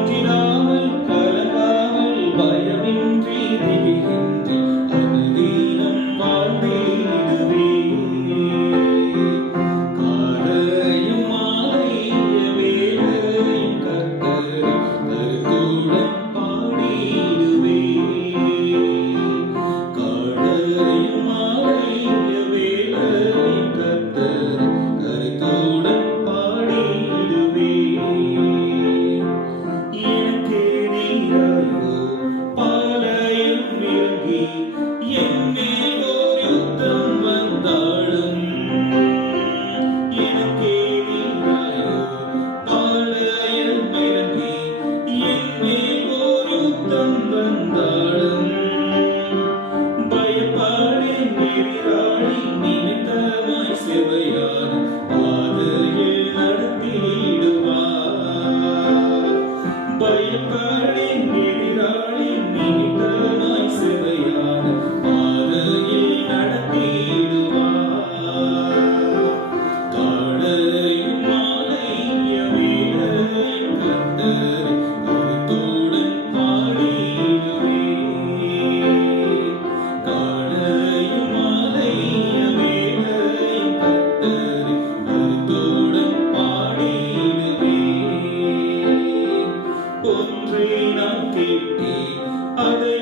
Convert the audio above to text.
empty Hallelujah.